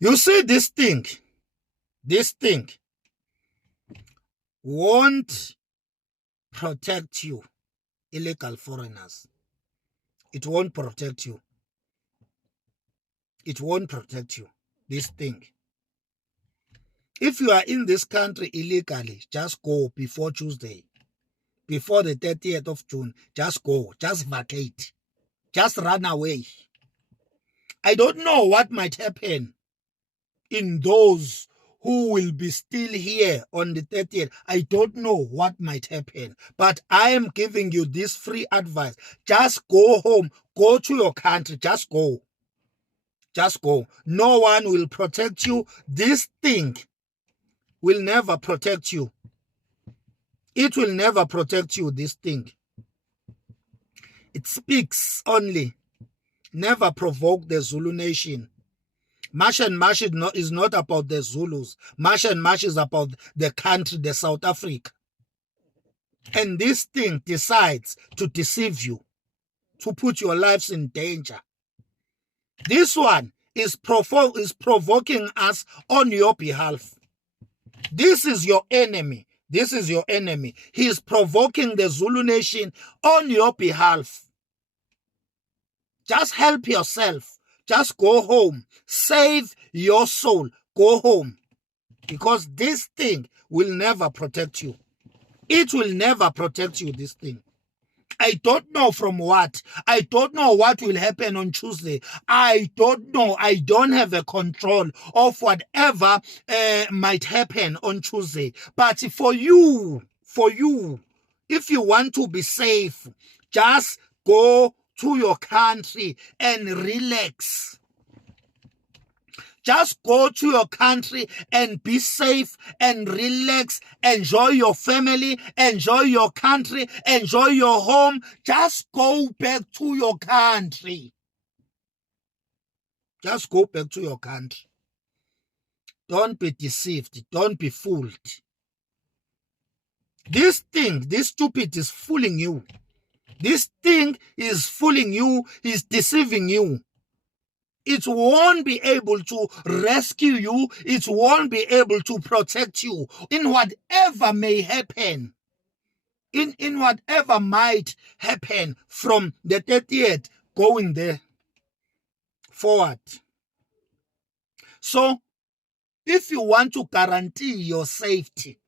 You see, this thing won't protect you, illegal foreigners. It won't protect you. It won't protect you, this thing. If you are in this country illegally, just go before Tuesday. Before the 30th of June, just go. Just vacate. Just run away. I don't know what might happen in those who will be still here on the 30th. I don't know what might happen. But I am giving you this free advice. Just go home. Go to your country. Just go. Just go. No one will protect you. This thing will never protect you. It will never protect you, this thing. It speaks only. Never provoke the Zulu nation. March and March is not about the Zulus. March and March is about the country, the South Africa. And this thing decides to deceive you, to put your lives in danger. This one is provoking us on your behalf. This is your enemy. This is your enemy. He is provoking the Zulu nation on your behalf. Just help yourself. Just go home. Save your soul. Go home. Because this thing will never protect you. It will never protect you, this thing. I don't know from what. I don't know what will happen on Tuesday. I don't know. I don't have a control of whatever might happen on Tuesday. But for you, if you want to be safe, just go to your country and relax. Just go to your country and be safe and relax. Enjoy your family. Enjoy your country. Enjoy your home. Just go back to your country. Just go back to your country. Don't be deceived. Don't be fooled. This thing, this stupid is fooling you. This thing is fooling you, is deceiving you. It won't be able to rescue you. It won't be able to protect you in whatever may happen. In whatever might happen from the 30th going there forward. So, if you want to guarantee your safety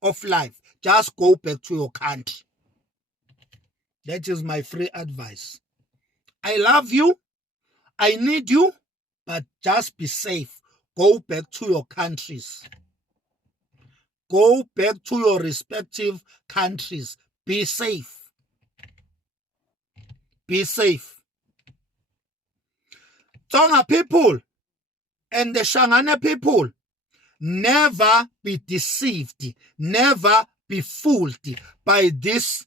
of life, just go back to your country. That is my free advice. I love you. I need you, but just be safe. Go back to your countries. Go back to your respective countries. Be safe. Be safe. Tsonga people and the Shangane people, never be deceived. Never be fooled by this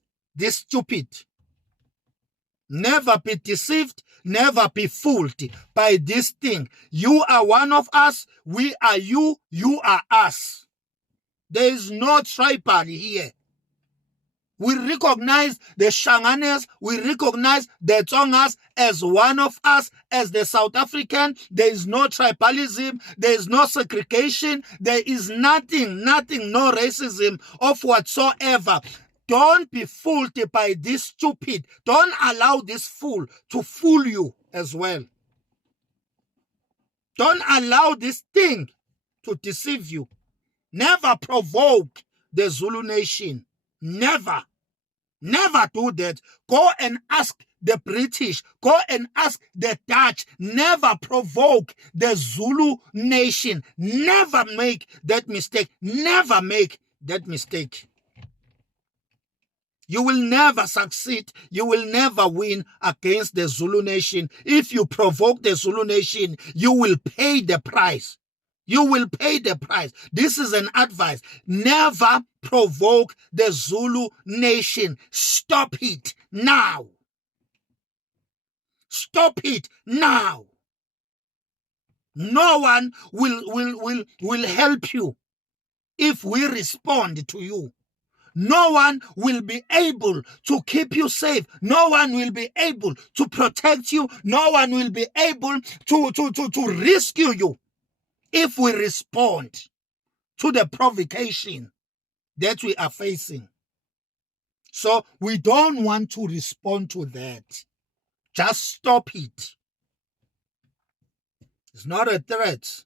stupid. Never be deceived. Never be fooled by this thing. You are one of us. We are you. You are us. There is no tribal here. We recognize the Shanganes. We recognize the Tsongas as one of us, as the South African. There is no tribalism. There is no segregation. There is nothing, no racism of whatsoever. Don't be fooled by this stupid. Don't allow this fool to fool you as well. Don't allow this thing to deceive you. Never provoke the Zulu nation. Never. Never do that. Go and ask the British. Go and ask the Dutch. Never provoke the Zulu nation. Never make that mistake. Never make that mistake. You will never succeed. You will never win against the Zulu nation. If you provoke the Zulu nation, you will pay the price. You will pay the price. This is an advice. Never provoke the Zulu nation. Stop it now. Stop it now. No one will help you if we respond to you. No one will be able to keep you safe. No one will be able to protect you. No one will be able to rescue you. if we respond to the provocation that we are facing. So we don't want to respond to that. Just stop it. It's not a threat.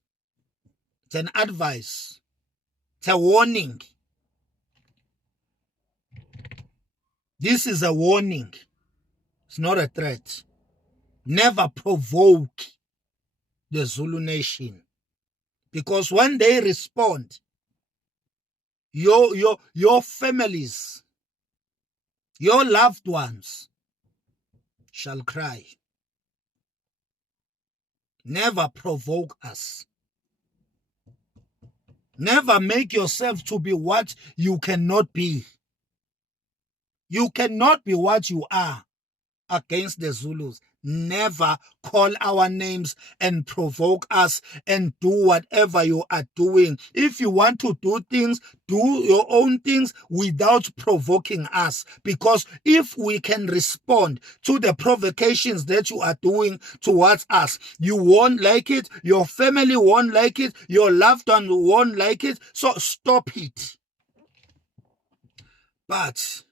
It's an advice. It's a warning. This is a warning. It's not a threat. Never provoke the Zulu nation. Because when they respond, your families, your loved ones shall cry. Never provoke us. Never make yourself to be what you cannot be. You cannot be what you are against the Zulus. Never call our names and provoke us and do whatever you are doing. If you want to do things, do your own things without provoking us. Because if we can respond to the provocations that you are doing towards us, you won't like it, your family won't like it, your loved one won't like it. So stop it. But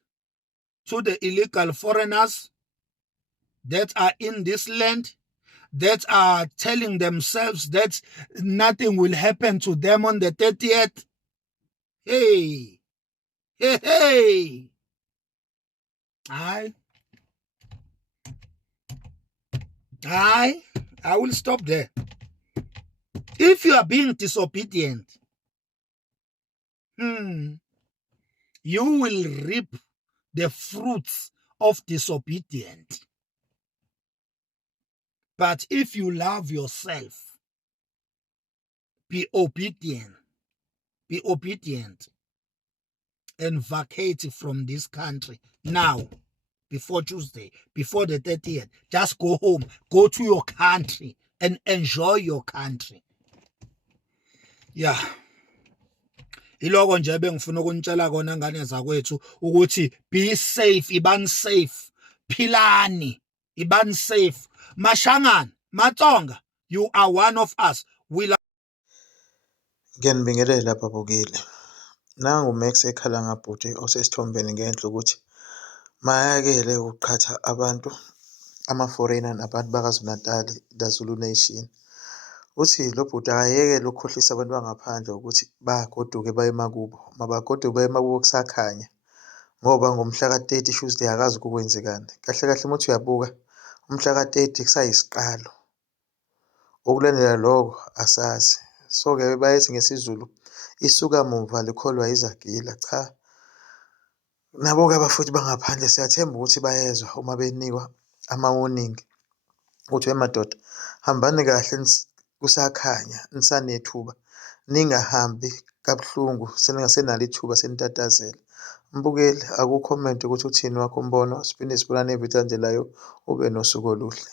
to the illegal foreigners that are in this land, that are telling themselves that nothing will happen to them on the 30th. Hey, hey, hey. I will stop there. If you are being disobedient, you will reap the fruits of disobedience. But if you love yourself, be obedient, and vacate from this country now, before Tuesday, before the 30th. Just go home, go to your country and enjoy your country. Yeah. Iloko nje bengifuna ukunitshela kona ngane zakwethu ukuthi be safe, ibani safe, philani, ibani safe. Mashangana, Matsonga, you are one of us. Ngiyanibingelela Babukile. Nangu Max ekhala ngabhuti osesithombeni ngenhla ukuthi mayakele ukuqhatha abantu ama-foreigner nabantu bakaZulu-Natal, the Zulu Nation. Uthi lo bhuti akayekele ukukhohlisa abantu bangaphandle ukuthi bagoduke baye emakubo. Mabagoduke baye emakubo kusakhanya ngoba ngomhla ka-30 Tuesday akazi kukwenzekani. Kahle kahle uma uthi uyabuka umhla ka-30 kusayisiqalo. Okulandela lokho asazi. So-ke bayethi ngesiZulu isuka muva likholwa izagila. Cha, nabo-ke abafuthi bangaphandle siyathemba ukuthi bayezwa uma benikwa ama-warning ukuthi madoda hambani kahle kusakhanya nisanethuba, ningahambi kabuhlungu seningasenalo ithuba senitatazela. Mbukeli, akukho comment ukuthi uthini wakho umbono, siphinde sibonane evithandelayo, ube nosuku oluhle.